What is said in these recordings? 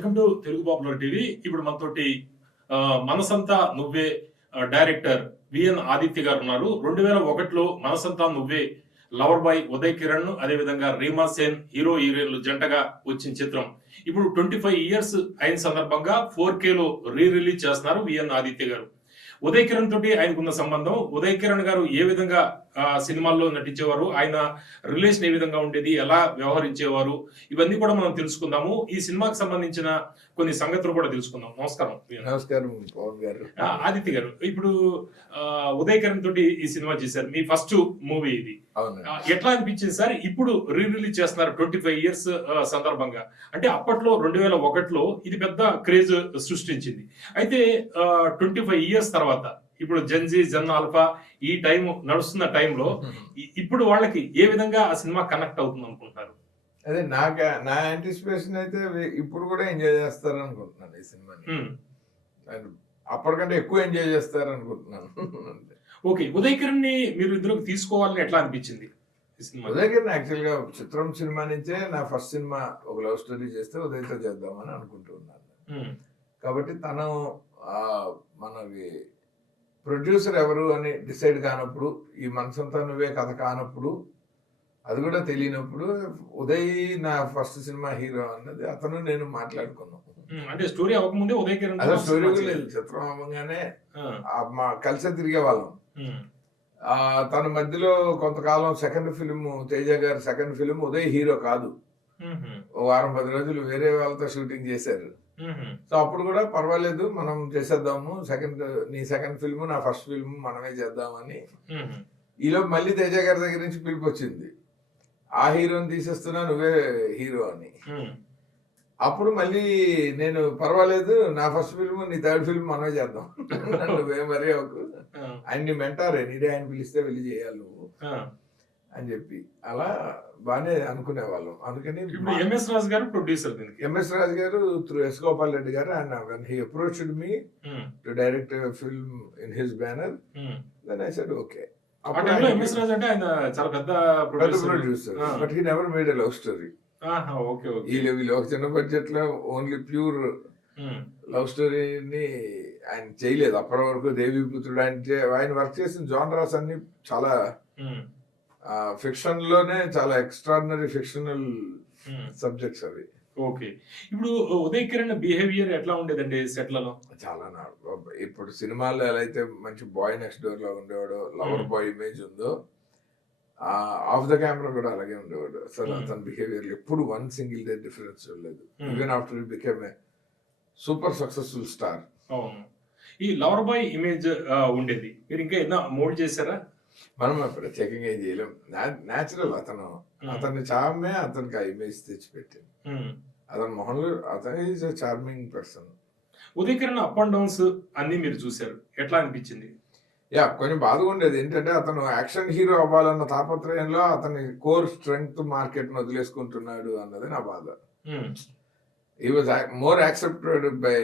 Welcome to Telugu popular TV. ఇప్పుడు మనతోటి మనసంతా నువ్వే డైరెక్టర్ విఎన్ ఆదిత్య గారు ఉన్నారు. 2001లో మనసంతా నువ్వే లవర్ బాయ్ ఉదయ్ కిరణ్ అదేవిధంగా రీమా సేన్ హీరో హీరోయిన్లు జంటగా వచ్చిన చిత్రం ఇప్పుడు 25 ఇయర్స్ అయిన సందర్భంగా 4Kలో రిలీజ్ చేస్తున్నారు విఎన్ ఆదిత్య గారు. ఉదయ్ కిరణ్ తోటి ఆయనకున్న సంబంధం, ఉదయ్ కిరణ్ గారు ఏ విధంగా సినిమాల్లో నటించేవారు, ఆయన రిలేషన్ ఏ విధంగా ఉండేది, ఎలా వ్యవహరించేవారు, ఇవన్నీ కూడా మనం తెలుసుకుందాము. ఈ సినిమాకి సంబంధించిన కొన్ని సంగతులు కూడా తెలుసుకుందాం. నమస్కారం. నమస్కారం పవన్ గారు. ఆదిత్య గారు, ఇప్పుడు ఉదయ్ కిరణ్ తోటి ఈ సినిమా చేశారు, మీ ఫస్ట్ మూవీ ఇది. ఎట్లా అనిపించింది సార్? ఇప్పుడు రిలీజ్ చేస్తున్నారు 25 ఇయర్స్ సందర్భంగా. అంటే అప్పట్లో 2001లో ఇది పెద్ద క్రేజ్ సృష్టించింది. అయితే 25 ఇయర్స్ తర్వాత ఇప్పుడు జెన్జీ, జన్ ఆల్ఫా ఈ టైం నడుస్తున్న టైంలో ఇప్పుడు వాళ్ళకి ఏ విధంగా ఆ సినిమా కనెక్ట్ అవుతుంది అనుకుంటున్నారు? అదే నా యాంటిసిపేషన్ అయితే ఇప్పుడు కూడా ఎంజాయ్ చేస్తారు అనుకుంటున్నాను ఈ సినిమాని. అప్పటికంటే ఎక్కువ ఎంజాయ్ చేస్తారు అనుకుంటున్నాను. ఓకే, ఉదయ్ కిరణ్ ని మీరు ఇందులోకి తీసుకోవాలని ఎట్లా అనిపించింది? ఉదయ్ కిరణ్ యాక్చువల్ గా చిత్రం సినిమా నుంచే నా ఫస్ట్ సినిమా ఒక లవ్ స్టోరీ చేస్తే ఉదయ్తో చేద్దామని అనుకుంటూ ఉన్నాను. కాబట్టి తను మనకి ప్రొడ్యూసర్ ఎవరు అని డిసైడ్ కానప్పుడు, ఈ మనసంతా నువ్వే కథ కానప్పుడు, అది కూడా తెలియనప్పుడు ఉదయ్ నా ఫస్ట్ సినిమా హీరో అన్నది అతను నేను మాట్లాడుకున్నాం. అంటే స్టోరీ అవ్వకముందే ఉదయ్ కిరణ్ అదే స్టోరీ లేదు, చిత్రం అవ్వగానే మా కలిసే తిరిగే వాళ్ళం. తన మధ్యలో కొంతకాలం సెకండ్ ఫిల్మ్, తేజ గారు సెకండ్ ఫిల్మ్, ఉదయ్ హీరో కాదు, ఓ వారం 10 రోజులు వేరే వాళ్ళతో షూటింగ్ చేశారు. సో అప్పుడు కూడా పర్వాలేదు మనం చేసేద్దాము, నీ సెకండ్ ఫిల్మ్ నా ఫస్ట్ ఫిల్మ్ మనమే చేద్దామని. ఈలో మళ్ళీ తేజ గారి దగ్గర నుంచి పిలుపు వచ్చింది, ఆ హీరోని తీసేస్తున్నా నువ్వే హీరో అని. అప్పుడు మళ్ళీ నేను పర్వాలేదు నా ఫస్ట్ ఫిల్మ్ నీ థర్డ్ ఫిల్మ్ మనమే చేద్దాం, నువ్వే మరీ ఆయన్ని మెంటారే, నీడే ఆయన పిలిస్తే వెళ్ళి చేయాలి నువ్వు అని చెప్పి అలా బానే అనుకునేవాళ్ళం. అందుకని ఎంఎస్ రాజు గారు ప్రొడ్యూసర్, ఎంఎస్ రాజు గారు త్రూ ఎస్ గోపాల్ రెడ్డి గారు, ఆయన when he approached me to direct a film in his banner, then I said okay. M S Raju అంటే ఆయన చాలా పెద్ద producer, but he never made a love story. వీళ్ళు ఒక చిన్న బడ్జెట్ లో ఓన్లీ ప్యూర్ లవ్ స్టోరీని ఆయన చేయలేదు అప్పటి వరకు. దేవీపుత్రుడు ఆయన వర్క్ చేసిన జానరాస్ అన్ని చాలా ఫిక్షన్ లోనే చాలా ఎక్స్ట్రాడినరీ ఫిక్షనల్ సబ్జెక్ట్స్ అవి. ఓకే, ఇప్పుడు ఉదయ్ కిరణ్ బిహేవియర్ ఎట్లా ఉండేదండి సెట్లలో? చాలా ఇప్పుడు సినిమాల్లో ఎలా అయితే మంచి బాయ్ నెక్స్ట్ డోర్ లో ఉండేవాడు, లవర్ బాయ్ ఇమేజ్ ఉందో, ఆఫ్ ద కెమెరా కూడా అలాగే ఉండేవాడు. అసలు అతని బిహేవియర్ ఎప్పుడు వన్ సింగిల్ డే డిఫరెన్స్ లేదు. Even after he became a super successful star. ఈ లవర్ బాయ్ ఇమేజ్ ఉండేది, మీరు ఇంకా ఏదైనా మోల్డ్ చేశారా? మనం ప్రత్యేకంగా ఏం చేయలేం, న్యాచురల్. అతన్ని చామే అతనికి ఆ ఇమేజ్ తెచ్చిపెట్టింది. అతని మొహంలో అతను is a charming person. Uday Kiran up and downs అన్ని మీరు చూశారు, ఎట్లా అనిపించింది? కొంచెం బాధగా ఉండేది ఏంటంటే అతను యాక్షన్ హీరో అవ్వాలన్న తాపత్రయంలో అతని కోర్ స్ట్రెంగ్త్ మార్కెట్ ను వదిలేసుకుంటున్నాడు అన్నది నా బాధ. He was more accepted by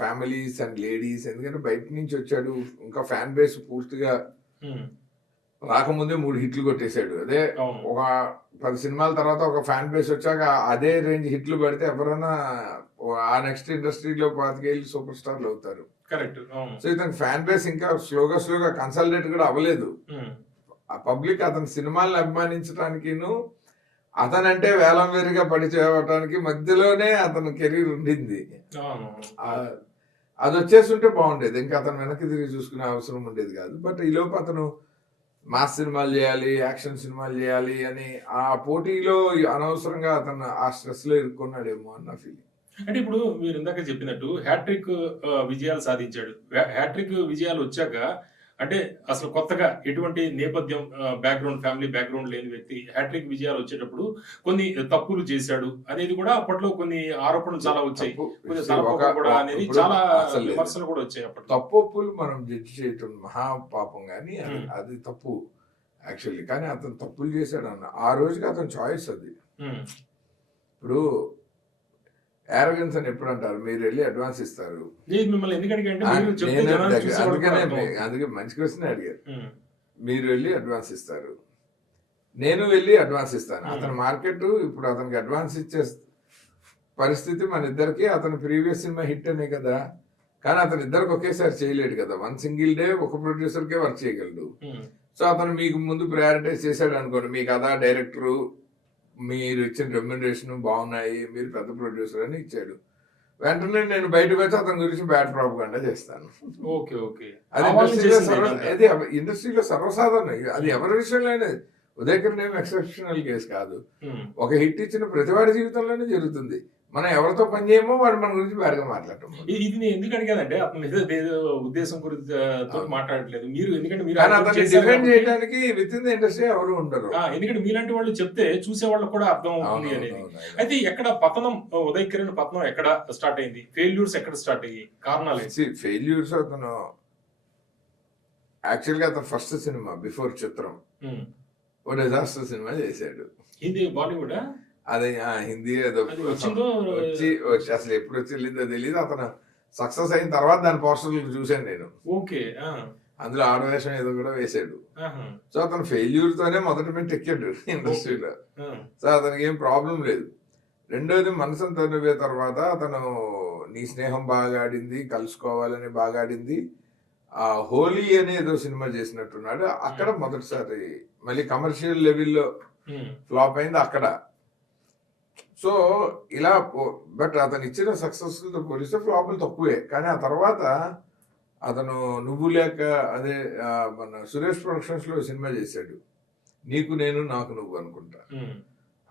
families and ladies, ఎందుకంటే బయట నుంచి వచ్చాడు, ఇంకా ఫ్యాన్ బేస్ పూర్తిగా రాకముందే 3 హిట్లు కొట్టేశాడు. అదే ఒక 10 సినిమాల తర్వాత ఒక ఫ్యాన్ బేస్ వచ్చాక అదే రేంజ్ హిట్లు పడితే ఎవరైనా ఆ నెక్స్ట్ ఇండస్ట్రీలో 25 ఏళ్ళు సూపర్ స్టార్లు అవుతారు. సో ఇతని ఫ్యాన్ బేస్ ఇంకా స్లోగా కన్సల్టేట్ కూడా అవ్వలేదు. ఆ పబ్లిక్ అతని సినిమాలను అభిమానించడానికి, అతనంటే వేలం వేరుగా పడిచేయడానికి మధ్యలోనే అతని కెరీర్ ఉండింది. అది వచ్చేస్తుంటే బాగుండేది, ఇంకా అతను వెనక్కి తిరిగి చూసుకునే అవసరం ఉండేది కాదు. బట్ ఈ లోపు అతను మాస్ సినిమాలు చేయాలి, యాక్షన్ సినిమాలు చేయాలి అని ఆ పోటీలో అనవసరంగా అతను ఆ స్ట్రెస్ లో ఇరుక్కున్నాడేమో అన్న ఫీలింగ్. అంటే ఇప్పుడు మీరు ఇందాక చెప్పినట్టు హ్యాట్రిక్ విజయాలు సాధించాడు. హ్యాట్రిక్ విజయాలు వచ్చాక అంటే అసలు కొత్తగా ఎటువంటి నేపథ్యం బ్యాక్గ్రౌండ్, ఫ్యామిలీ బ్యాక్గ్రౌండ్ లేని వ్యక్తి హ్యాట్రిక్ విజయాలు వచ్చేటప్పుడు కొన్ని తప్పులు చేశాడు అనేది కూడా అప్పట్లో కొన్ని ఆరోపణలు చాలా వచ్చాయి, అనేది చాలా విమర్శలు కూడా వచ్చాయి. తప్పులు మనం జడ్జి చేయటం మహాపాపం, కానీ అది తప్పు యాక్చువల్లీ. కానీ అతను తప్పులు చేశాడు అన్న ఆ రోజుకి అతని చాయిస్ అది. ఇప్పుడు యారగెన్స్ అని ఎప్పుడు అంటారు, మీరు వెళ్ళి అడ్వాన్స్ ఇస్తారు. అందుకే మంచి క్వశ్చన్ అడిగారు. మీరు వెళ్ళి అడ్వాన్స్ ఇస్తారు, నేను వెళ్ళి అడ్వాన్స్ ఇస్తాను. అతని మార్కెట్ ఇప్పుడు అతనికి అడ్వాన్స్ ఇచ్చే పరిస్థితి మన ఇద్దరికి, అతని ప్రీవియస్ సినిమా హిట్ అనే కదా, కానీ అతను ఇద్దరికి ఒకేసారి చేయలేడు కదా, వన్ సింగిల్ డే ఒక ప్రొడ్యూసర్కే వర్క్ చేయగలడు. సో అతను మీకు ముందు ప్రయారిటైజ్ చేశాడు అనుకోండి, మీ కథ, డైరెక్టరు, మీరు ఇచ్చిన రెమ్యునరేషన్ బాగున్నాయి, మీరు పెద్ద ప్రొడ్యూసర్ అని ఇచ్చాడు. వెంటనే నేను బయటకు వచ్చి అతని గురించి బ్యాడ్ ప్రాపగండా చేస్తాను. ఓకే ఓకే, అది ఇండస్ట్రీలో సర్వసాధారణం. అది ఎవరి విషయంలో అయినా, ఉదయ్ కిరణ్ ఏం ఎక్సెప్షనల్ కేసు కాదు. ఒక హిట్ ఇచ్చిన ప్రతివాడి జీవితంలోనే జరుగుతుంది. మనం ఎవరితో పని చేయమో వాడు మన గురించి బ్యాడ్గా మాట్లాడటం. ఇది నేను ఎందుకు అడిగానంటే అతను ఏదో ఉద్దేశం గురించి మాట్లాడట్లేదు మీరు, ఎందుకంటే మీరు డిఫెండ్ చేయడానికి విత్ ఇన్ ద ఇండస్ట్రీ ఎవరు ఉండరు. ఎందుకంటే మీలాంటి వాళ్ళు చెప్తే చూసే వాళ్ళకి కూడా అర్థం అవుతుంది అనేది. అయితే ఎక్కడ పతనం, ఉదయ్ కిరణ్ పతనం ఎక్కడ స్టార్ట్ అయింది, ఫెయిల్యూర్స్ ఎక్కడ స్టార్ట్ అయ్యి, కారణాలు? ఫెయిల్యూర్స్ అతను యాక్చువల్గా అతను ఫస్ట్ సినిమా బిఫోర్ చిత్రం ఓ డిజాస్టర్ సినిమా చేశాడు. హిందీ, బాలీవుడ్? అదే హిందీ ఏదో వచ్చి అసలు ఎప్పుడు వచ్చి వెళ్ళిందో తెలియదు. అతను సక్సెస్ అయిన తర్వాత దాని పోస్టర్లు చూశాను నేను. ఓకే, అందులో ఆడవేషం ఏదో కూడా వేసాడు. సో అతను ఫెయిల్యూర్ తోనే మొదటి మీద ఎక్కాడు ఇండస్ట్రీలో. సో అతనికి ఏం ప్రాబ్లం లేదు. రెండోది మనసంతా నువ్వే తర్వాత అతను నీ స్నేహం బాగా ఆడింది, కలుసుకోవాలని బాగా ఆడింది, ఆ హోలీ అనే ఏదో సినిమా చేసినట్టున్నాడు. అక్కడ మొదటిసారి మళ్ళీ కమర్షియల్ లెవెల్లో ఫ్లాప్ అయింది అక్కడ. సో ఇలా బట్ అతను ఇచ్చిన సక్సెస్తో పోలిస్తే ఫ్లాపులు తక్కువే. కానీ ఆ తర్వాత అతను నువ్వు లేక, అదే మన సురేష్ ప్రొడక్షన్స్ లో సినిమా చేశాడు, నీకు నేను నాకు నువ్వు అనుకుంటా.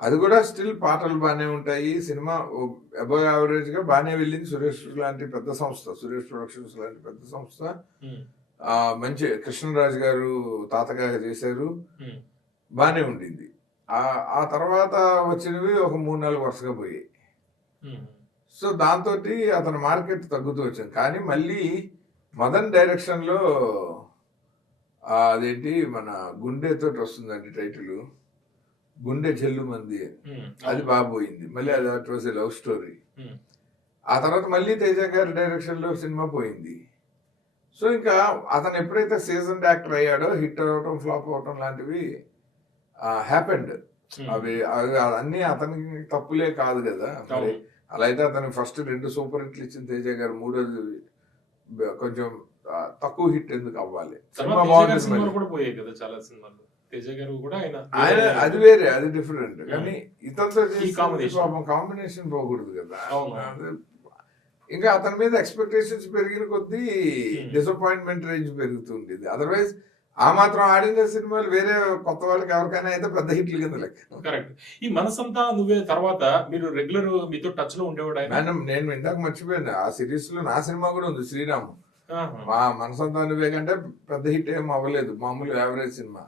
అది కూడా స్టిల్ పాటలు బాగానే ఉంటాయి, సినిమా అబౌవ్ యావరేజ్ గా బాగానే వెళ్ళింది. సురేష్ లాంటి పెద్ద సంస్థ, సురేష్ ప్రొడక్షన్స్ లాంటి పెద్ద సంస్థ, మంచి కృష్ణరాజు గారు తాతగా చేశారు, బాగానే ఉండింది. ఆ తర్వాత వచ్చినవి ఒక 3-4 వరుసగా పోయాయి. సో దాంతో అతని మార్కెట్ తగ్గుతూ వచ్చింది. కానీ మళ్ళీ మదన్ డైరెక్షన్ లో అదేంటి మన గుండెతో వస్తుందండి టైటిల్, గుండె చెల్లు మంది, అది బాగా పోయింది. మళ్ళీ అది at was a love story. ఆ తర్వాత మళ్ళీ తేజ గారి డైరెక్షన్ లో సినిమా పోయింది. సో ఇంకా అతను ఎప్పుడైతే సీజన్ యాక్టర్ అయ్యాడో హిట్ అవటం ఫ్లాప్ అవటం లాంటివి హ్యాపెండ్. అవి అన్ని అతనికి తప్పులే కాదు కదా. మరి అలా అయితే అతను ఫస్ట్ 2 సూపర్ హిట్లు ఇచ్చిన తేజ గారు మూడోది కొంచెం తక్కువ హిట్ ఎందుకు అవ్వాలి? సినిమా ఆయన అది వేరే, అది డిఫరెంట్. కానీ ఇతరులతో కాంబినేషన్ పోకూడదు కదా. ఇంకా అతని మీద ఎక్స్పెక్టేషన్స్ పెరిగిన కొద్దీ డిసప్పాయింట్మెంట్ రేంజ్ పెరుగుతుంది. అదర్వైజ్ ఆ మాత్రం ఆడిన సినిమాలు వేరే కొత్త వాళ్ళకి ఎవరికైనా అయితే పెద్ద హిట్లు కింద లెక్క. కరెక్ట్. ఈ మనసంతా నువ్వే తర్వాత మీరు రెగ్యులర్ మీతో టచ్ లో ఉండేవాడు ఆయన? నేను ఇందాక మర్చిపోయాను, ఆ సిరీస్ లో నా సినిమా కూడా ఉంది, శ్రీరామ్. మా మనసంతా నువ్వే కంటే పెద్ద హిట్ ఏం అవ్వలేదు, మామూలు యావరేజ్ సినిమా.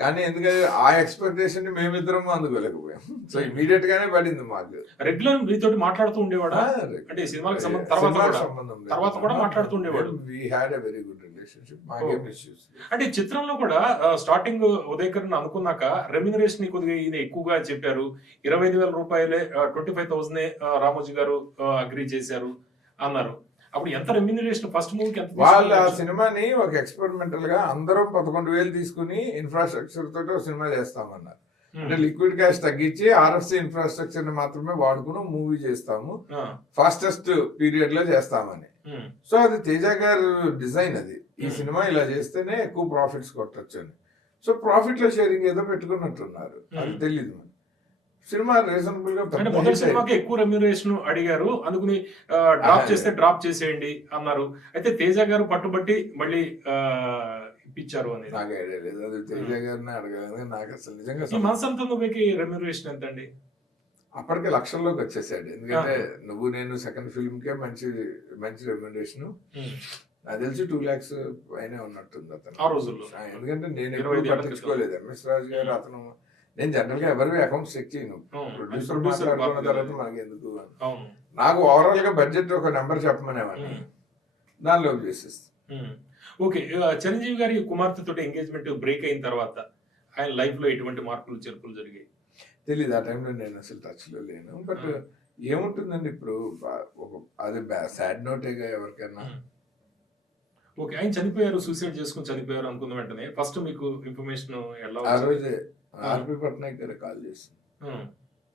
కానీ ఎందుకంటే ఆ ఎక్స్పెక్టేషన్ ని మేమిద్దరం అందుకోలేకపోయాం. సో ఇమీడియట్ గానే పడింది మాకు. రెగ్యులర్ మీతో మాట్లాడుతూ ఉండేవాడా? అంటే సినిమాకి సంబంధం తర్వాత కూడా మాట్లాడుతూ ఉండేవాడు. We had a very good relationship. మాకేం ఇష్యూస్. అంటే చిత్రంలో కూడా స్టార్టింగ్ ఉదయ్ కిరణ్ అనుకున్నాక రెమ్యునరేషన్ కొద్దిగా ఈయన ఎక్కువగా చెప్పారు. 25,000 రూపాయలే, 25,000 రామోజీ గారు అగ్రీ చేశారు అన్నారు. అప్పుడు ఎంత రెమ్యునరేషన్ ఫస్ట్ మూవీకి ఎంత? వాళ్ళ సినిమాని ఒక ఎక్స్పెరిమెంటల్ గా అందరం 11,000 తీసుకుని ఇన్ఫ్రాస్ట్రక్చర్ తోటి ఒక సినిమా చేస్తామన్నారు. అంటే లిక్విడ్ క్యాష్ తగ్గించి ఆర్ఎఫ్సి ఇన్ఫ్రాస్ట్రక్చర్ ని మాత్రమే వాడుకుని మూవీ చేస్తాము, ఫాస్టెస్ట్ పీరియడ్ లో చేస్తామని. సో అది తేజ గారు డిజైన్. అది ఈ సినిమా ఇలా చేస్తేనే ఎక్కువ ప్రాఫిట్స్ కొట్టచ్చు అని. సో ప్రాఫిట్ లో షేరింగ్ ఏదో పెట్టుకున్నట్టున్నారు, అది తెలీదు. సినిమా రీజనబుల్ గా మొదటి సినిమాకి ఎక్కువ రెమ్యునరేషన్ అడిగారు, అందుకుని డ్రాప్ చేస్తే డ్రాప్ చేసేయండి అన్నారు. అయితే తేజ గారు పట్టుబట్టి మళ్ళీ ఇప్పించారు అని నాకు ఐడియా లేదు. అది తేజ గారిని అడగలేదు నాకు అసలు నిజంగా. ఈ మనసంతా నువ్వుకి రెమ్యునరేషన్ ఎంత అండి? అప్పటికే లక్షల్లోకి వచ్చేసాడు. ఎందుకంటే నువ్వు నేను సెకండ్ ఫిల్మ్ కే మంచి రెమ్యునరేషన్. నాకు తెలిసి 2 lakhs అయినా ఉన్నట్టుంది అతను ఆ రోజుల్లో. ఎందుకంటే నేను ఎప్పుడు పట్టించుకోలేదు. ఎంఎస్ రాజు గారు అతను, నేను జనరల్ గా ఎవరివి అకౌంట్స్ చెక్ చేయను, ప్రొడ్యూసర్ మాట్లాడుకున్న తర్వాత మనకి ఎందుకు. నాకు ఓవరాల్ గా బడ్జెట్ ఒక నెంబర్ చెప్పమనేవాడిని, దానిలో చేసేస్తాను. ఓకే, చిరంజీవి గారి కుమార్తెతో ఎంగేజ్మెంట్ బ్రేక్ అయిన తర్వాత ఆయన లైఫ్ లో ఎటువంటి మార్పులు చేర్పులు జరిగాయి? తెలీదు, ఆ టైంలో నేను అసలు టచ్ లో లేను. బట్ ఏముంటుందండి ఇప్పుడు, అది సాడ్ నోటేగా ఎవరికైనా. ఓకే, ఆయన చనిపోయారు, సూసైడ్ చేసుకుని చనిపోయారు అనుకున్న వెంటనే ఫస్ట్ మీకు ఇన్ఫర్మేషన్ ఎలా? ఆ రోజే ఆర్పి పట్నాయక్ గారు కాల్ చేసి.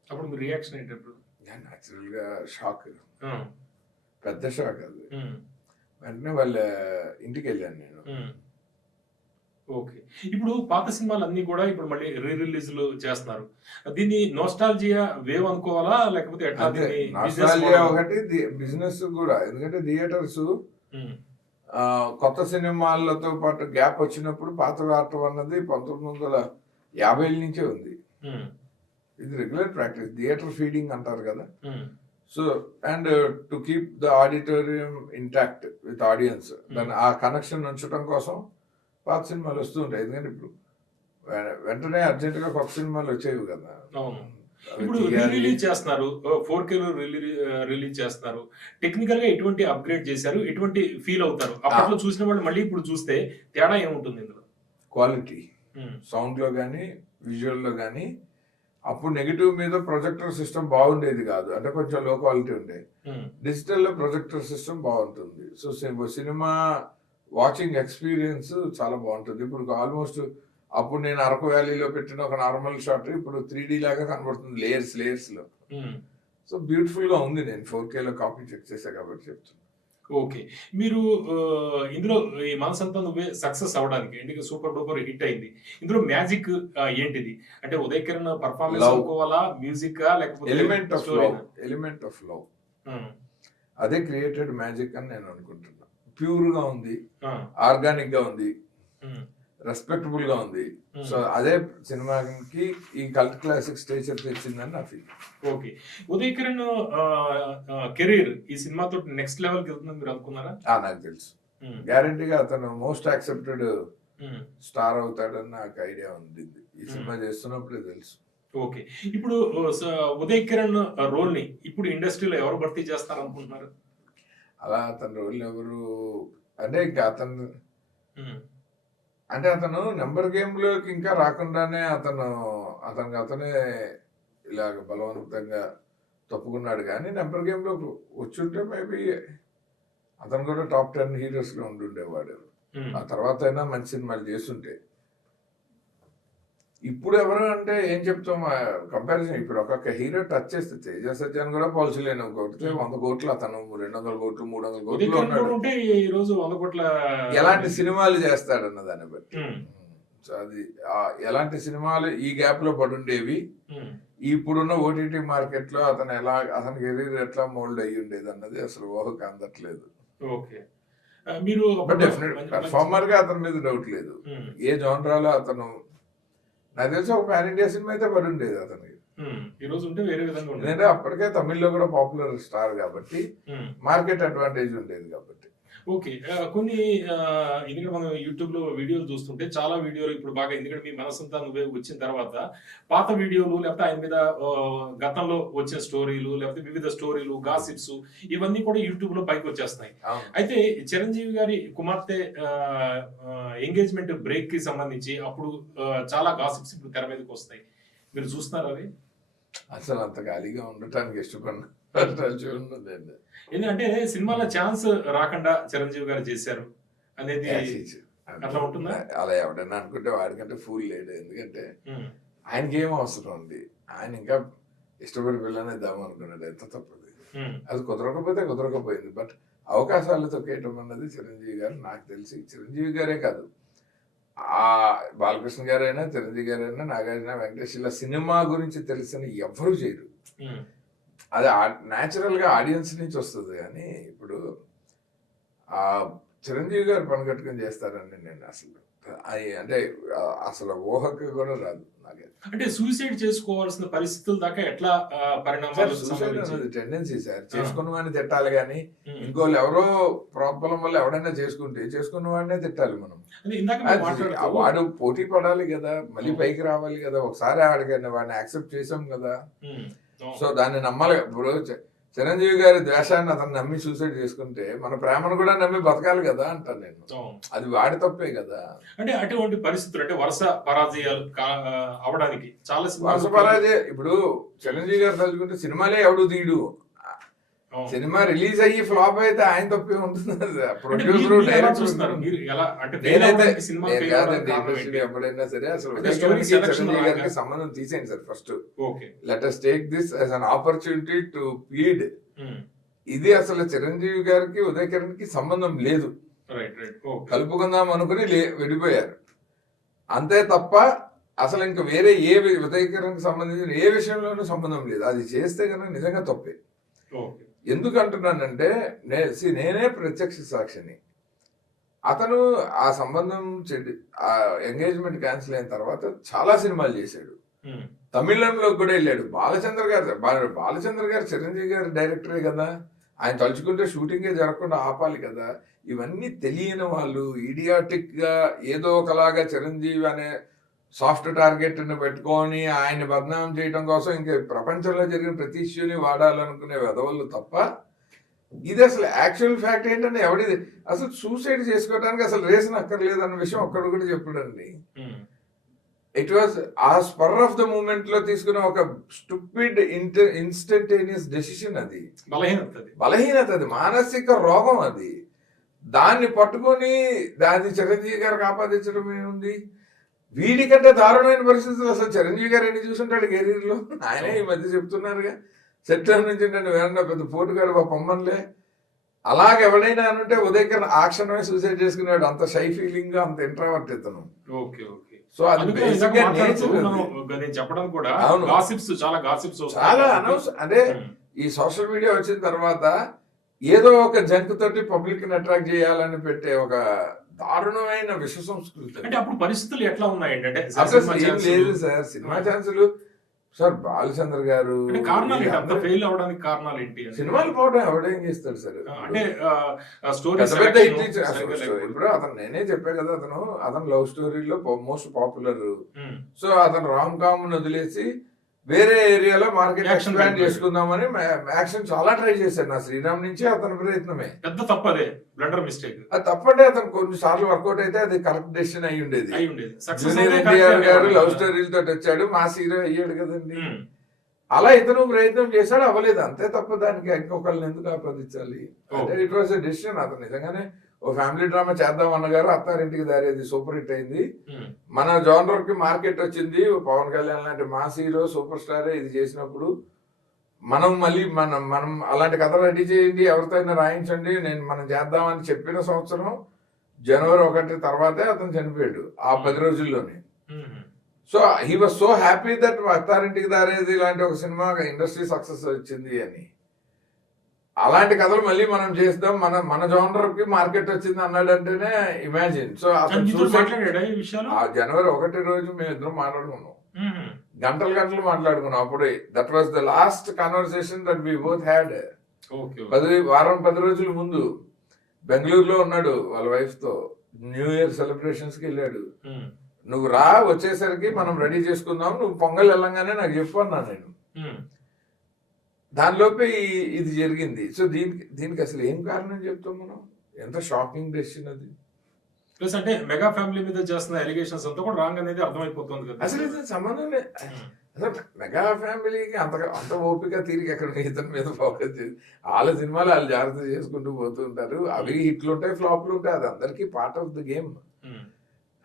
అప్పుడు మీ రియాక్షన్ ఏంటి? న్యాచురల్ గా షాక్, ఉమ్, పెద్ద షాక్ అది. ఉమ్, వెంటనే వాళ్ళ ఇంటికి వెళ్ళాను నేను. ఉమ్. ఓకే. ఇప్పుడు పాత సినిమాలు అన్ని కూడా ఇప్పుడు మళ్ళీ రిలీజ్లు చేస్తున్నారు. దీన్ని నోస్టాల్జియా వేవ్ అనుకోవాలా లేకపోతే ఎట్లా అంతే, దీన్ని బిజినెస్ నాస్టాల్జియా మోడల్? ఒకటి, బిజినెస్ కూడా. ఎందుకంటే థియేటర్స్ ఉమ్, కొత్త సినిమాలతో పాటు గ్యాప్ వచ్చినప్పుడు పాత ఆడటం అన్నది 1950 నుంచే ఉంది. ఉమ్, ఇది రెగ్యులర్ ప్రాక్టీస్, థియేటర్ ఫీడింగ్ అంటారు కదా. Um, so and to keep the auditorium intact with audience, దాన్ని ఆ కనెక్షన్ ఉంచడం కోసం పాత సినిమాలు వస్తూ ఉంటాయి. ఎందుకంటే ఇప్పుడు వెంటనే అర్జెంట్ గా కొత్త సినిమాలు వచ్చేవి కదా. అవును. అవి ఇప్పుడు తీయాలి. రిలీజ్ చేస్తున్నారు, 4K లో రిలీజ్ చేస్తున్నారు. టెక్నికల్ గా ఎటువంటి అప్గ్రేడ్ చేశారు, ఎటువంటి ఫీల్ అవుతారు అప్పట్లో చూసిన వాళ్ళు మళ్ళీ ఇప్పుడు చూస్తే తేడా ఏముంటుంది ఇందులో? క్వాలిటీ ఉమ్, సౌండ్ లో కానీ విజువల్ లో కానీ. అప్పుడు నెగిటివ్ మీద ప్రొజెక్టర్ సిస్టమ్ బాగుండేది కాదు, అంటే కొంచెం లో క్వాలిటీ ఉండేది. ఉమ్, డిజిటల్ లో ప్రొజెక్టర్ సిస్టమ్ బాగుంటుంది. సో సినిమా వాచింగ్ ఎక్స్పీరియన్స్ చాలా బాగుంటుంది. ఇప్పుడు ఆల్మోస్ట్ అప్పుడు నేను అరకు వ్యాలీలో పెట్టిన ఒక నార్మల్ షాట్ ఇప్పుడు 3D లాగా కనబడుతుంది, లేయర్స్ లో. ఉమ్. సో బ్యూటిఫుల్ గా ఉంది. నేను 4K లో కాపీ చెక్ చేశా కాబట్టి చెప్తాను. ఓకే. మీరు ఇందులో ఈ మనసంతా నువ్వే సక్సెస్ అవడానికి ఎందుకంటే సూపర్ డూపర్ హిట్ అయింది. ఇందులో మ్యాజిక్ ఏంటిది? అంటే ఉదయ్ కిరణ్ పర్ఫార్మెన్స్ Love. అనుకోవాలా, మ్యూజిక్ లేకపోతే element of story? Love, element of love అదే క్రియేటెడ్ మ్యాజిక్ అని నేను అనుకుంటున్నా. ప్యూర్ గా ఉంది, ఆర్గానిక్ గా ఉంది, రెస్పెక్టబుల్ గా ఉంది. సో అదే సినిమాకి ఈ కల్ట్ క్లాసిక్ స్టేచర్ తెచ్చిందని నా feel. Okay. Uday Kiran career ఈ సినిమాతో నెక్స్ట్ లెవెల్ కి వెళ్తుందని మీరు అనుకున్నారా? నాకు తెలుసు, గ్యారంటీగా అతను మోస్ట్ యాక్సెప్టెడ్ స్టార్ అవుతాడని నాకు ఐడియా ఉంది. ఈ సినిమా చేస్తున్నప్పుడే తెలుసు. ఓకే. ఇప్పుడు ఉదయ్ కిరణ్ రోల్ ని ఇప్పుడు ఇండస్ట్రీలో ఎవరు భర్తీ చేస్తారు అనుకుంటున్నారు? అలా అతని రోల్ ఎవరు అంటే ఇంకా అతను నెంబర్ గేమ్ లోకి ఇంకా రాకుండానే అతనే ఇలాగ బలవంతంగా తప్పుకున్నాడు. కానీ నెంబర్ గేమ్ లో వచ్చుంటే మేబీ అతను కూడా టాప్ 10 హీరోస్ లో ఉండుండేవాడు. ఆ తర్వాత అయినా మంచి సినిమాలు చేస్తుంటే. ఇప్పుడు ఎవరు అంటే ఏం చెప్తాం కంపారిజన్. ఇప్పుడు ఒక్కొక్క హీరో టచ్ చేస్తే తేజ సత్యాన్ని కూడా పోల్చలేను. కొడితే 100 కోట్లు, అతను 200 కోట్లు 300 కోట్లు ఉన్నాడు. ఈ రోజు 100 కోట్ల ఎలాంటి సినిమాలు చేస్తాడన్న దాన్ని బట్టి. సో అది ఎలాంటి సినిమాలు ఈ గ్యాప్ లో పడుండేవి, ఇప్పుడున్న ఓటీటీ మార్కెట్ లో అతని కెరీర్ ఎట్లా మోల్డ్ అయ్యి ఉండేది అన్నది అసలు ఊహకు అందట్లేదు. ఓకే. మీరు డెఫినెట్ పర్ఫార్మర్ గా అతని మీద డౌట్ లేదు. ఏ జోనరాలో అతను నాకు తెలిసి ఒక పాన్ ఇండియా సినిమా అయితే పడి ఉండేది అతనికి. ఈ రోజు ఉంటే వేరే విధంగా ఉండేది. ఎందుకంటే అప్పటికే తమిళ్లో కూడా పాపులర్ స్టార్ కాబట్టి మార్కెట్ అడ్వాంటేజ్ ఉండేది కాబట్టి. ఓకే. కొన్ని ఎందుకంటే మనం యూట్యూబ్ లో వీడియోలు చూస్తుంటే చాలా వీడియోలు ఇప్పుడు బాగా, ఎందుకంటే మీ మనసంతా నువ్వే వచ్చిన తర్వాత పాత వీడియోలు లేకపోతే ఆయన మీద గతంలో వచ్చిన స్టోరీలు లేకపోతే వివిధ స్టోరీలు, గాసిప్స్ ఇవన్నీ కూడా యూట్యూబ్ లో పైకి వచ్చేస్తున్నాయి. అయితే చిరంజీవి గారి కుమార్తె ఎంగేజ్మెంట్ బ్రేక్ కి సంబంధించి అప్పుడు చాలా గాసిప్స్ ఇప్పుడు తెర మీదకి వస్తాయి. మీరు చూస్తున్నారు అవి? అసలు అంత ఖాళీగా ఉండటానికి ఇష్టపడిన ఎందుకంటే సినిమాలో ఛాన్స్ రాకుండా చిరంజీవి గారు చేశారు అనేది అట్లా ఉంటుందా? అలా ఎవడన్నా అనుకుంటే వాడికంటే ఫూల్ లేడు. ఎందుకంటే ఆయనకి ఏం అవసరం ఉంది, ఆయన ఇంకా ఇష్టపడి పిల్లనే ఇద్దాం అనుకున్నాడు. ఎంత తప్పది. అది కుదరకపోయింది. బట్ అవకాశాలు తొక్కేయటం అన్నది చిరంజీవి గారు, నాకు తెలిసి చిరంజీవి గారే కాదు, ఆ బాలకృష్ణ గారైనా చిరంజీవి గారైనా నాగార్జున వెంకటేష్ ఇలా సినిమా గురించి తెలిసిన ఎవరు చేయరు. అది న్యాచురల్ గా ఆడియన్స్ నుంచి వస్తుంది. కానీ ఇప్పుడు ఆ చిరంజీవి గారు పని కట్టుకుని చేస్తారని నేను అసలు అంటే అసలు ఊహకు కూడా రాదు నాకే. అంటే సూసైడ్ చేసుకోవాల్సిన పరిస్థితుల దాకా ఎట్లా పరిణామాలు? సూసైడ్ అనేది టెండెన్సీ సార్. చేసుకున్న వాడిని తిట్టాలి కానీ ఇంకోళ్ళు ఎవరో ప్రాబ్లం వల్ల ఎవడైనా చేసుకున్న వాడినే తిట్టాలి మనం. వాడు పోటీ పడాలి కదా, మళ్ళీ పైకి రావాలి కదా. ఒకసారి ఆడికైనా వాడిని యాక్సెప్ట్ చేసాం కదా, సో దాన్ని నమ్మాలి. ఇప్పుడు చిరంజీవి గారి ద్వేషాన్ని అతను నమ్మి సూసైడ్ చేసుకుంటే మన ప్రేమను కూడా నమ్మి బతకాలి కదా అంటాను నేను. అది వాడి తప్పే కదా. అంటే అటువంటి పరిస్థితులు అంటే వరుస పరాజయాలు అవడానికి చాలా వరుస పరాజయ. ఇప్పుడు చిరంజీవి గారు తలుచుకుంటే సినిమాలే ఎవడు తీయడు, అవును. సినిమా రిలీజ్ అయ్యి ఫ్లాప్ అయితే ఆయన తప్పే ఉంటుంది. అంటే ప్రొడ్యూసర్ మీరు ఎలా డైరెక్టర్ చూస్తున్నారు? మీరు ఎలా అంటే fail నేనైతే అవ్వడానికి సినిమా నేను fail అవ్వడానికి కాదండి కారణం ఇండస్ట్రీలో ఏంటి? ఎప్పుడైనా సరే అసలు అంటే ఉదయ్ story గారికి selection చిరంజీవి గారికి లాగా. సంబంధం తీసేయండి sir first. Okay. Let us take this as an opportunity to plead. ఇది అసలు చిరంజీవి గారికి ఉదయ్ కిరణ్ కి సంబంధం లేదు, రైట్ రైట్. ఓకే. కలుపుకుందాం అనుకుని విడిపోయారు అంతే తప్ప అసలు ఇంకా వేరే ఉదయ్ కిరణ్ కి సంబంధించిన ఏ విషయంలోనూ సంబంధం లేదు. అది చేస్తే కనుక నిజంగా తప్పే. ఓకే. ఎందుకు అంటున్నానంటే నేనే ప్రత్యక్ష సాక్షిని. అతను ఆ సంబంధం ఆ ఎంగేజ్మెంట్ క్యాన్సిల్ అయిన తర్వాత చాలా సినిమాలు చేశాడు. తమిళంలో కూడా వెళ్ళాడు. బాలచంద్ర గారు చిరంజీవి గారు డైరెక్టరే కదా, ఆయన తలుచుకుంటే షూటింగే జరగకుండా ఆపాలి కదా. ఇవన్నీ తెలియని వాళ్ళు ఇడియాటిక్ గా ఏదో ఒకలాగా చిరంజీవి అనే సాఫ్ట్ టార్గెట్ ని పెట్టుకొని ఆయన బదనాం చేయడం కోసం ఇంకా ప్రపంచంలో జరిగిన ప్రతి ఇష్యూని వాడాలనుకునే వెధవలు తప్ప, ఇది అసలు యాక్చువల్ ఫ్యాక్ట్ ఏంటంటే ఎవడిది అసలు సూసైడ్ చేసుకోవడానికి అసలు రీజన్ అక్కర్లేదు అన్న విషయం ఒక్కడు కూడా చెప్పడండి. ఇట్ వాజ్ ఆ స్పర్ ఆఫ్ ద మూమెంట్ లో తీసుకున్న ఒక స్టూపిడ్ ఇన్స్టంటేనియస్ డెసిషన్. అది బలహీనత, అది మానసిక రోగం. అది దాన్ని పట్టుకొని దాన్ని చిరంజీవి గారికి ఆపాదించడం ఏముంది? వీడికంటే దారుణమైన పరిస్థితులు అసలు చిరంజీవి గారు ఎన్ని చూసుంటాడు కెరీర్ లో. ఆయనే ఈ మధ్య చెప్తున్నారుగా, సెప్టెంబర్ నుంచి నేను వేరన్నా పెద్ద పోటుగాడు పొమ్మన్లే. అలాగే ఎవడైనా అనుంటే ఉదయ్ కిరణ్ ఆ క్షణమే సూసైడ్ చేసుకున్నాడు. అంత షై ఫీలింగ్ గా, అంత ఇంట్రావర్ట్ ఇతను. Okay okay. సో అది నేను చెప్పడం కూడా చాలా అనౌన్స్ అంటే ఈ సోషల్ మీడియా వచ్చిన తర్వాత ఏదో ఒక జంక్ తోటి పబ్లిక్ ని అట్రాక్ట్ చేయాలని పెట్టే ఒక దారుణమైన విశ్వ సంస్కృతి. అంటే అప్పుడు పరిస్థితులు ఎట్లా ఉన్నాయండి? అంటే అసలు ఏం లేదు సార్, సినిమా ఛాన్సులు సార్. బాలచంద్ర గారు కారణాలు అంత ఫెయిల్ అవడానికి కారణాలు ఏంటి? సినిమాలు పోవడం ఎవడేం చేస్తాడు సార్? అంటే స్టోరీ ఇప్పుడు అతను నేనే చెప్పా కదా, అతను లవ్ స్టోరీలో మోస్ట్ పాపులర్. సో అతను రామ్ కామ్ వదిలేసి వేరే ఏరియాలో మార్కెట్ ఎక్స్పాండ్ చేసుకుందామని యాక్షన్ చాలా ట్రై చేశాడు. నా శ్రీరామ్ నుంచి అతని ప్రయత్నమే పెద్ద తప్పదే, బ్లండర్ మిస్టేక్. అది తప్పంటే అతను కొన్ని సార్లు వర్కౌట్ అయితే అది కరెక్ట్ డెసిషన్ అయి ఉండేది. జూనియర్ ఎన్టీఆర్ గారు లవ్ స్టోరీలతో వచ్చాడు, మాస్ హీరో అయ్యాడు కదండి. అలా ఇతను ప్రయత్నం చేశాడు, అవ్వలేదు అంతే తప్ప దానికి ఇంకొకళ్ళని ఎందుకు ఆపాదించాలి? అంటే ఇట్ వాస్ ఎ డెసిషన్. అతను నిజంగానే ఓ ఫ్యామిలీ డ్రామా చేద్దాం అన్నగారు, అత్తారింటికి దారేది సూపర్ హిట్ అయింది. మన జోనర్ కి మార్కెట్ వచ్చింది. పవన్ కళ్యాణ్ లాంటి మాస్ హీరో సూపర్ స్టార్ ఇది చేసినప్పుడు మనం మళ్ళీ మనం అలాంటి కథ రెడీ చేయండి, ఎవరితో అయినా రాయించండి, మనం చేద్దామని చెప్పిన సంవత్సరం జనవరి 1 తర్వాతే అతను చనిపోయాడు, ఆ 10 రోజుల్లోనే. So he was so happy that Attarintiki Daredi ఇలాంటి ఒక సినిమా ఇండస్ట్రీ సక్సెస్ వచ్చింది అని. అలాంటి కథలు మళ్ళీ మనం చేద్దాం, మన జోనర్ కి మార్కెట్ వచ్చింది అన్నాడంటేనే ఇమాజిన్. సో జనవరి 1 రోజు మేము ఇద్దరం మాట్లాడుకున్నాం, గంటలు మాట్లాడుకున్నాం. అప్పుడే that was the last conversation that we both had. 10 రోజుల ముందు బెంగళూరులో ఉన్నాడు వాళ్ళ వైఫ్ తో, న్యూ ఇయర్ సెలబ్రేషన్స్ కి వెళ్ళాడు. నువ్వు రా, వచ్చేసరికి మనం రెడీ చేసుకుందాం, నువ్వు పొంగల్ వెళ్ళంగానే నాకు చెప్పు అన్నా నేను. దానిలోపే ఇది జరిగింది. సో దీనికి అసలు ఏం కారణం చెప్తాం మనం? ఎంత షాకింగ్ డెసిషన్ అది. ప్లస్ అంటే మెగా ఫ్యామిలీ మీద చేస్తున్న ఎలిగేషన్స్ అంతా కూడా రాంగ్ అనేది అర్థమైపోతుంది కదా. అసలు ఇది సంబంధం లేదు. అసలు మెగా ఫ్యామిలీకి అంత ఓపిక తీరిక ఎక్కడ ఇతని మీద ఫోకస్ చేసి వాళ్ళ సినిమాలు వాళ్ళు జాగ్రత్త చేసుకుంటూ పోతుంటారు. అవి హిట్లు ఉంటాయి, ఫ్లాప్లు ఉంటాయి, అది అందరికీ part of the game.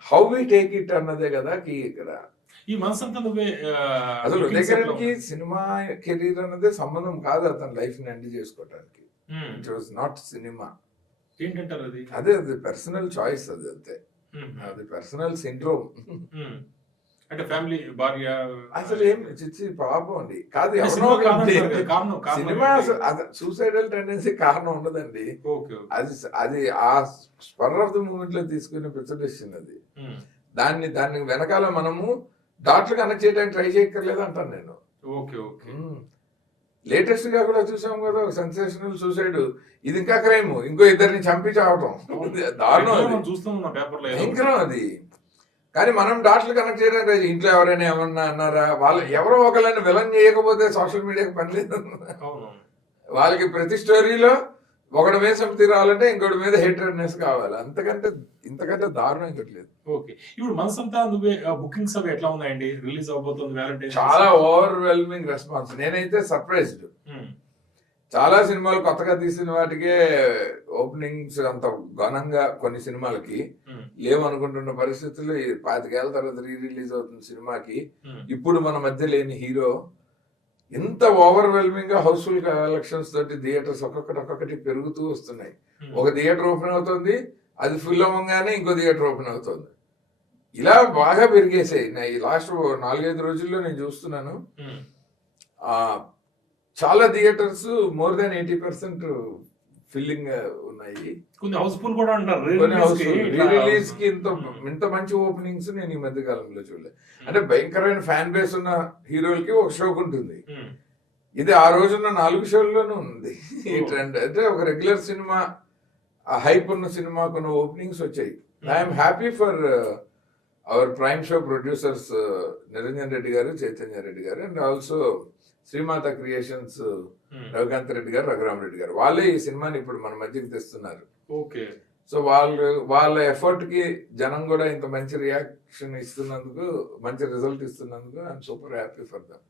How we take it అన్నదే కదా కీ ఇక్కడ. ఈ మనసంతా నువ్వే అసలు ఉదయకిరణ్కి సినిమా కెరీర్ అన్నదే సంబంధం కాదు అతని లైఫ్ ని ఎండ్ చేసుకోవడానికి. It was not cinema. ఏంటంటారు అది? అది పర్సనల్ చాయిస్, అది అంతే. అది పర్సనల్ సిండ్రోమ్. అంటే ఫ్యామిలీ భార్య అసలు ఏం చిచ్చి పాపం అండి. కాదు సినిమా సూసైడల్ టెండెన్సీ కారణం ఉండదండి. అది ఆ స్పర్ ఆఫ్ ద మూమెంట్ లో తీసుకునే పిచ్చ డెసిషన్ అది. దాన్ని వెనకాల మనము డాట్లు కనెక్ట్ చేయడానికి ట్రై చేయక్కర్లేదు అంటాను నేను. లేటెస్ట్ గా కూడా చూసాం కదా సెన్సేషనల్ సూసైడ్. ఇది ఇంకా క్రైమ్, ఇంకో ఇద్దరిని చంపి చావటం దారుణం, భయంకరం అది. కానీ మనం డాట్లు కనెక్ట్ చేయడానికి ఇంట్లో ఎవరైనా ఏమన్నా అన్నారా, వాళ్ళు ఎవరో ఒకళ్ళని విలన్ చేయకపోతే సోషల్ మీడియాకి పని లేదు. వాళ్ళకి ప్రతి స్టోరీలో ఒకటి మీద సంపత్తి రావాలంటే ఇంకోటి మీద హేట్రెడ్నెస్ కావాలి, ఇంతకంటే దారుణం ఇంకట్లేదు. ఓకే, ఇప్పుడు మనసంతా నువ్వే బుకింగ్స్ అవి ఎట్లా ఉన్నాయండి? రిలీజ్ అవబోతుంది వ్యాలంటైన్స్. చాలా ఓవర్వెల్మింగ్ రెస్పాన్స్. నేనైతే సర్ప్రైజ్డ్. చాలా సినిమాలు కొత్తగా తీసిన వాటికే ఓపెనింగ్స్ అంత ఘనంగా కొన్ని సినిమాలకి లేవనుకుంటున్న పరిస్థితుల్లో 25 ఏళ్ల తర్వాత రిలీజ్ అవుతున్న సినిమాకి ఇప్పుడు మన మధ్య లేని హీరో ఇంత ఓవర్వెల్మింగ్ గా హౌస్ఫుల్ కలెక్షన్స్ తోటి థియేటర్స్ ఒక్కొక్కటి పెరుగుతూ వస్తున్నాయి. ఒక థియేటర్ ఓపెన్ అవుతుంది, అది ఫుల్ అవ్వగానే ఇంకో థియేటర్ ఓపెన్ అవుతుంది. ఇలా బాగా పెరిగేసాయి. ఈ లాస్ట్ 4-5 రోజుల్లో నేను చూస్తున్నాను, చాలా థియేటర్స్ మోర్ దాన్ 80% ఫిల్లింగ్ ఉన్నాయి. కొన్ని హౌస్ఫుల్ కూడా అంటారు. రిలీజ్ కి ఇంత మంచి ఓపెనింగ్స్ నేను ఈ మధ్య కాలంలో చూడలేదు. అంటే భయంకరమైన ఫ్యాన్ బేస్ ఉన్న హీరోలకి ఒక షోకి ఉంటుంది, ఇది ఆ రోజున్న 4 షోల్లోనూ ఉంది ఈ ట్రెండ్. అంటే ఒక రెగ్యులర్ సినిమా, ఆ హైప్ ఉన్న సినిమాకున్న ఓపెనింగ్స్ వచ్చాయి. I'm happy for our prime show producers Niranjan Reddy గారు, చైతన్య రెడ్డి గారు, and also Srimata creations Ravikanth Reddy గారు, రఘురామ్ రెడ్డి గారు. వాళ్ళే ఈ సినిమాని ఇప్పుడు మన మధ్యకి తెస్తున్నారు. ఓకే. సో వాళ్ళ ఎఫర్ట్ కి జనం కూడా ఇంత మంచి రియాక్షన్ ఇస్తున్నందుకు, మంచి రిజల్ట్ ఇస్తున్నందుకు I'm super happy for dum.